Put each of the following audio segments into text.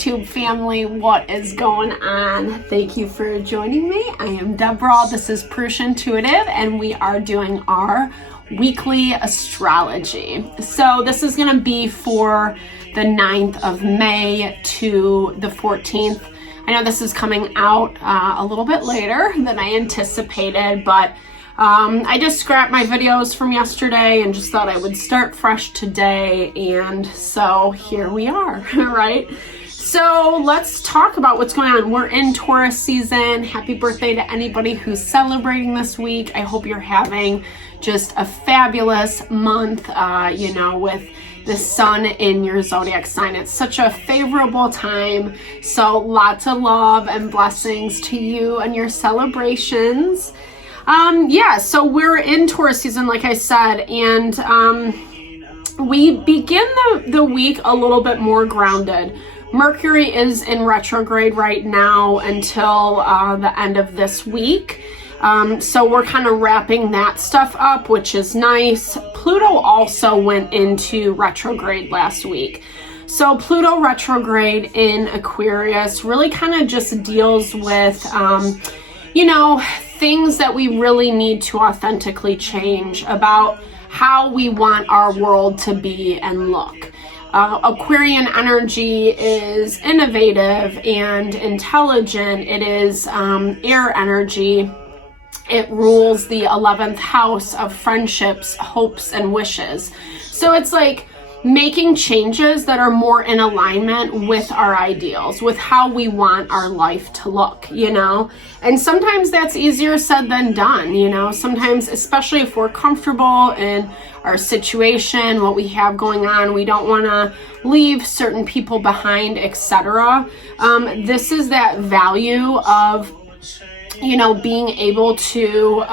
YouTube family, what is going on? Thank you for joining me. I am Deborah. This is Purusha Intuitive, and we are doing our weekly astrology. So this is going to be for the 9th of May to the 14th. I know this is coming out a little bit later than I anticipated, but I just scrapped my videos from yesterday and just thought I would start fresh today, and so here we are, right? So let's talk about what's going on. We're in Taurus season. Happy birthday to anybody who's celebrating this week. I hope you're having just a fabulous month, with the sun in your zodiac sign. It's such a favorable time. So lots of love and blessings to you and your celebrations. So we're in Taurus season, like I said, and we begin the week a little bit more grounded. Mercury is in retrograde right now until the end of this week. So we're kind of wrapping that stuff up, which is nice. Pluto also went into retrograde last week. So Pluto retrograde in Aquarius really kind of just deals with, things that we really need to authentically change about how we want our world to be and look. Aquarian energy is innovative and intelligent. It is air energy. It rules the 11th house of friendships, hopes, and wishes. So it's like making changes that are more in alignment with our ideals, with how we want our life to look, And sometimes that's easier said than done, Sometimes, especially if we're comfortable in our situation, what we have going on, we don't want to leave certain people behind, etc. This is that value of being able to,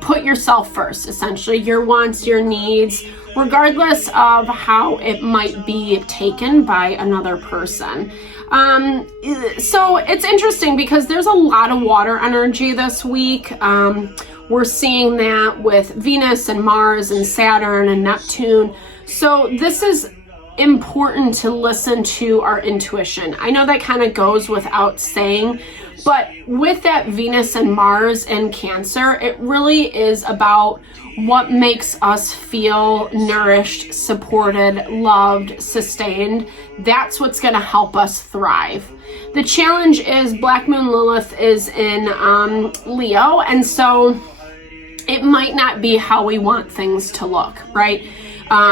put yourself first, essentially, your wants, your needs, regardless of how it might be taken by another person. So it's interesting because there's a lot of water energy this week. We're seeing that with Venus and Mars and Saturn and Neptune. So this is important to listen to our intuition. I know that kind of goes without saying, but with that Venus and Mars and Cancer, it really is about what makes us feel nourished, supported, loved, sustained. That's what's going to help us thrive. The challenge is Black Moon Lilith is in Leo, and so it might not be how we want things to look, right?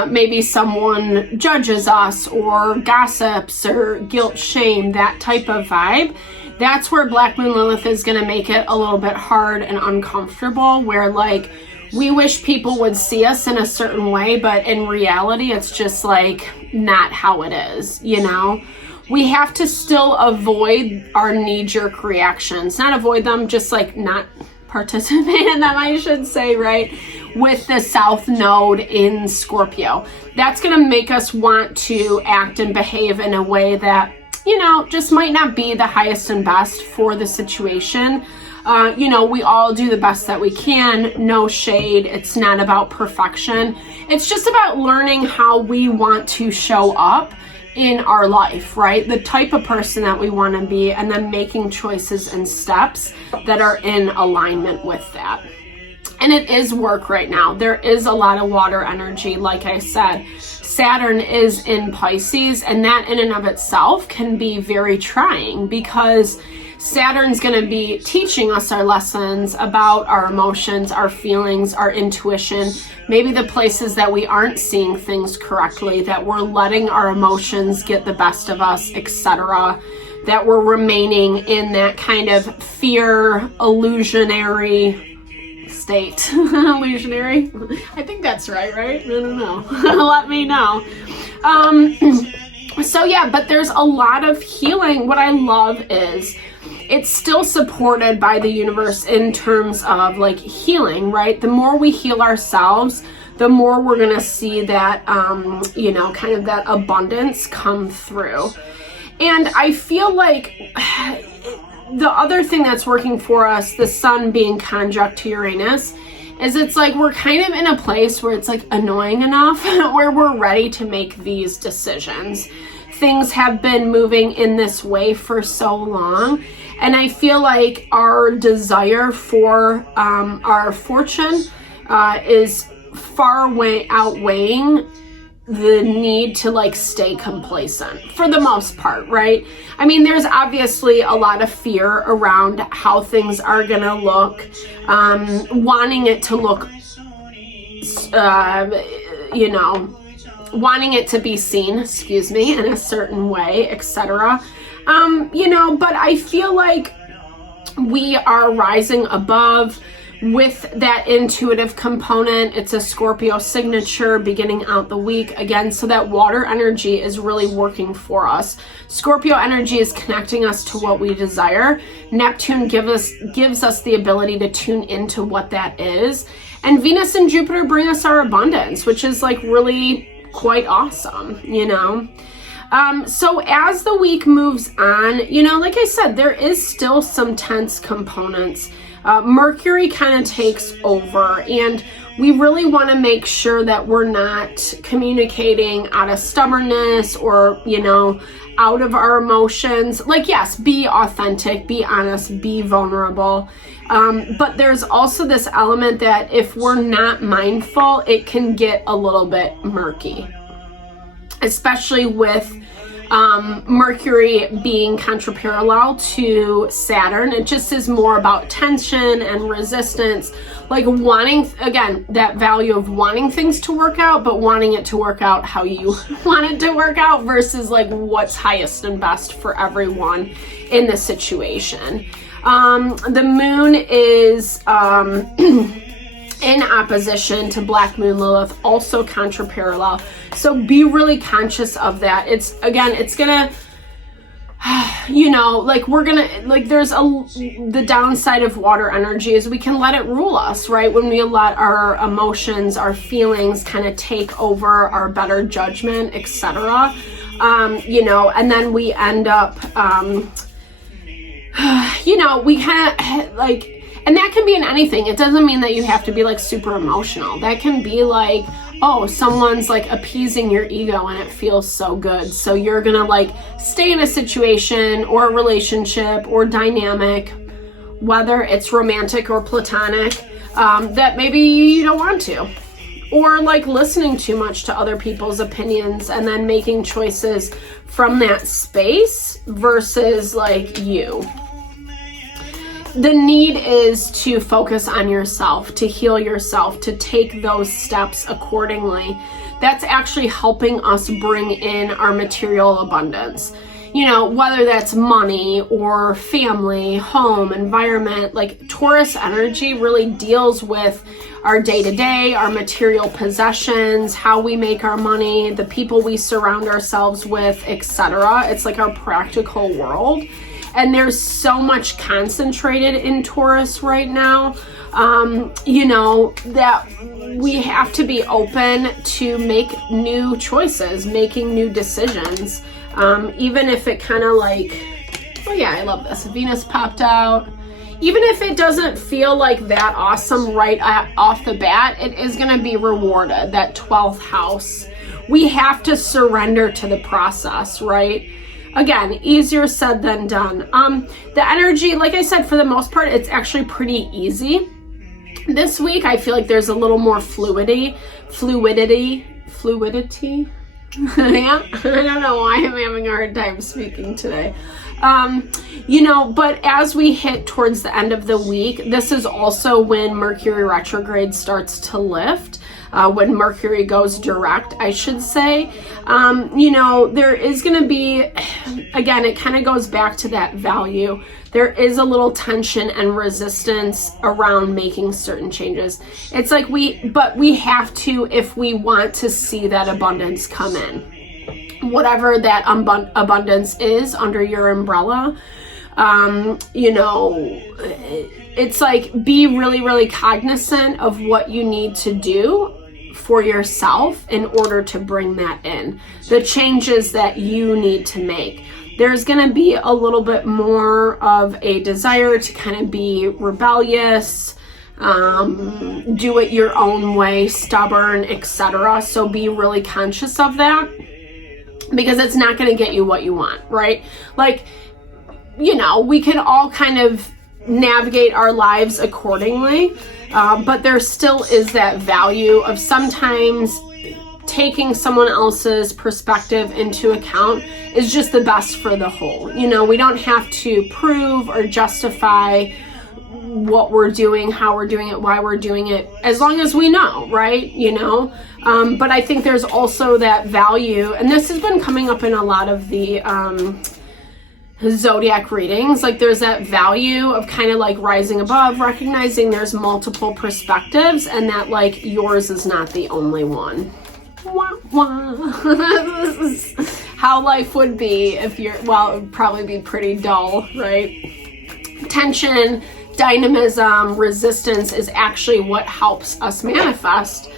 Maybe someone judges us or gossips or guilt, shame, that type of vibe. That's where Black Moon Lilith is going to make it a little bit hard and uncomfortable, where we wish people would see us in a certain way, but in reality, it's just not how it is, We have to still avoid our knee-jerk reactions. Not avoid them, just not participate in them, I should say, right? With the South Node in Scorpio. That's going to make us want to act and behave in a way that, just might not be the highest and best for the situation. We all do the best that we can, no shade. It's not about perfection. It's just about learning how we want to show up in our life, right? The type of person that we want to be, and then making choices and steps that are in alignment with that. And it is work right now. There is a lot of water energy. Like I said, Saturn is in Pisces, and that in and of itself can be very trying because Saturn's going to be teaching us our lessons about our emotions, our feelings, our intuition, maybe the places that we aren't seeing things correctly, that we're letting our emotions get the best of us, etc., that we're remaining in that kind of fear, illusionary state. Illusionary? I think that's right? I don't know. Let me know. But there's a lot of healing. What I love is it's still supported by the universe in terms of healing, right? The more we heal ourselves, the more we're going to see that, kind of that abundance come through. And I feel like the other thing that's working for us, the sun being conjunct to Uranus, is it's like we're kind of in a place where it's like annoying enough where we're ready to make these decisions. Things have been moving in this way for so long, and I feel like our desire for our fortune is far outweighing the need to like stay complacent for the most part, right? I mean, there's obviously a lot of fear around how things are gonna look, wanting it to look, wanting it to be seen, in a certain way, etc. But I feel like we are rising above with that intuitive component. It's a Scorpio signature beginning out the week again, so that water energy is really working for us. Scorpio energy is connecting us to what we desire. Neptune gives us the ability to tune into what that is, and Venus and Jupiter bring us our abundance, which is like really quite awesome, so as the week moves on, like I said, there is still some tense components. Mercury kind of takes over, and we really want to make sure that we're not communicating out of stubbornness or, out of our emotions. Like, yes, be authentic, be honest, be vulnerable. But there's also this element that if we're not mindful, it can get a little bit murky, especially with Mercury being contraparallel to Saturn. It just is more about tension and resistance, like wanting, again, that value of wanting things to work out, but wanting it to work out how you want it to work out versus like what's highest and best for everyone in the situation. The moon is in opposition to Black Moon Lilith, also contraparallel. So be really conscious of that. It's gonna, there's the downside of water energy is we can let it rule us, right? When we let our emotions, our feelings kind of take over our better judgment, etc. And then we end up, we kind of like, and that can be in anything. It doesn't mean that you have to be like super emotional. That can be like, oh, someone's like appeasing your ego and it feels so good. So you're gonna like stay in a situation or a relationship or dynamic, whether it's romantic or platonic, that maybe you don't want to. Or like listening too much to other people's opinions and then making choices from that space versus like you. The need is to focus on yourself, to heal yourself, to take those steps accordingly. That's actually helping us bring in our material abundance. Whether that's money or family, home, environment, like Taurus energy really deals with our day-to-day, our material possessions, how we make our money, the people we surround ourselves with, etc. It's like our practical world. And there's so much concentrated in Taurus right now, that we have to be open to make new choices, making new decisions. Even if it kind of like, oh yeah, I love this. Venus popped out. Even if it doesn't feel like that awesome right off the bat, it is going to be rewarded, that 12th house. We have to surrender to the process, right? Again, easier said than done. The energy, like I said, for the most part, it's actually pretty easy. This week, I feel like there's a little more fluidity. Yeah, I don't know why I'm having a hard time speaking today. But as we hit towards the end of the week, this is also when Mercury retrograde starts to lift. When Mercury goes direct, I should say. There is going to be, again, it kind of goes back to that value. There is a little tension and resistance around making certain changes. It's like we have to, if we want to see that abundance come in, whatever that abundance is under your umbrella. It's like, be really, really cognizant of what you need to do for yourself in order to bring that in, the changes that you need to make. There's going to be a little bit more of a desire to kind of be rebellious, do it your own way, stubborn, etc. So be really conscious of that, because it's not going to get you what you want, right? Like, you know, we can all kind of navigate our lives accordingly, but there still is that value of sometimes taking someone else's perspective into account is just the best for the whole. You know, we don't have to prove or justify what we're doing, how we're doing it, why we're doing it, as long as we know, right? You know, but I think there's also that value, and this has been coming up in a lot of the zodiac readings, like there's that value of kind of like rising above, recognizing there's multiple perspectives, and that like yours is not the only one. Wah, wah. This is how life would be if you're, well, it would probably be pretty dull, right? Tension, dynamism, resistance is actually what helps us manifest.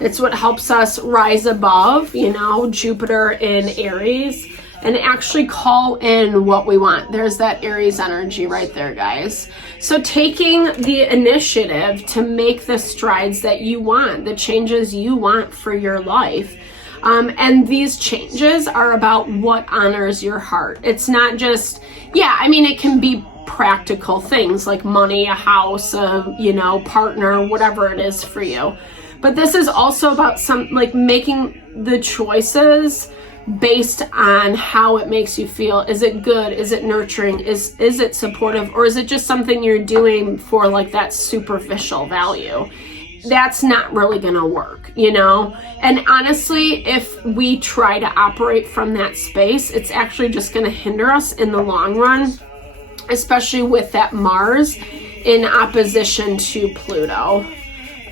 It's what helps us rise above, you know, Jupiter in Aries, and actually call in what we want. There's that Aries energy right there, guys. So taking the initiative to make the strides that you want, the changes you want for your life. And these changes are about what honors your heart. It's not just, yeah, I mean, it can be practical things like money, a house, a, you know, partner, whatever it is for you. But this is also about some, like, making the choices based on how it makes you feel. Is it good? Is it nurturing? Is it supportive? Or is it just something you're doing for like that superficial value? That's not really gonna work, you know? And honestly, if we try to operate from that space, it's actually just gonna hinder us in the long run, especially with that Mars in opposition to Pluto.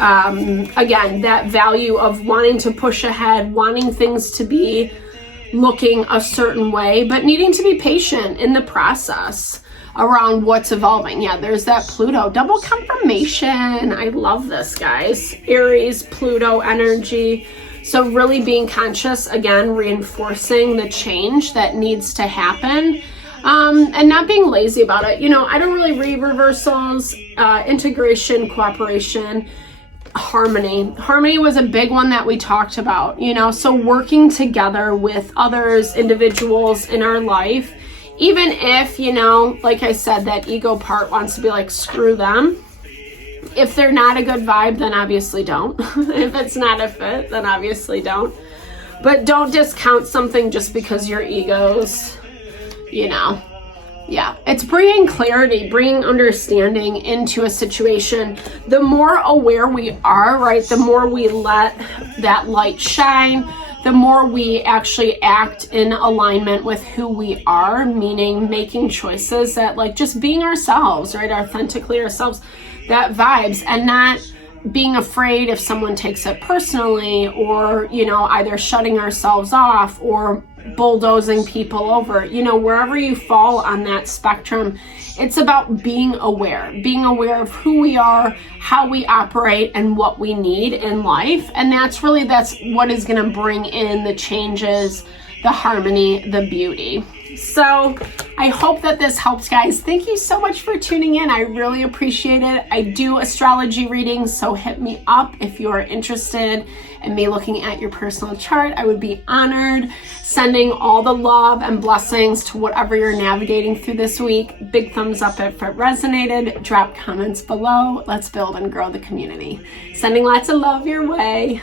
Again, that value of wanting to push ahead, wanting things to be looking a certain way, but needing to be patient in the process around what's evolving. Yeah, there's that Pluto double confirmation. I love this, guys. Aries, Pluto energy. So really being conscious, again, reinforcing the change that needs to happen, and not being lazy about it. You know, I don't really read reversals, integration, cooperation, harmony. Harmony was a big one that we talked about, you know, so working together with others, individuals in our life, even if, you know, like I said, that ego part wants to be like, screw them. If they're not a good vibe, then obviously don't. If it's not a fit, then obviously don't. But don't discount something just because your ego's, you know. Yeah, it's bringing clarity, bringing understanding into a situation. The more aware we are, right, the more we let that light shine, the more we actually act in alignment with who we are, meaning making choices that, like, just being ourselves, right, authentically ourselves, that vibes, and not being afraid if someone takes it personally, or, you know, either shutting ourselves off or bulldozing people over. You know, wherever you fall on that spectrum, it's about being aware of who we are, how we operate, and what we need in life. And that's what is going to bring in the changes, the harmony, the beauty. So I hope that this helps, guys. Thank you so much for tuning in. I really appreciate it. I do astrology readings, so hit me up if you are interested in me looking at your personal chart. I would be honored. Sending all the love and blessings to whatever you're navigating through this week. Big thumbs up if it resonated. Drop comments below. Let's build and grow the community. Sending lots of love your way.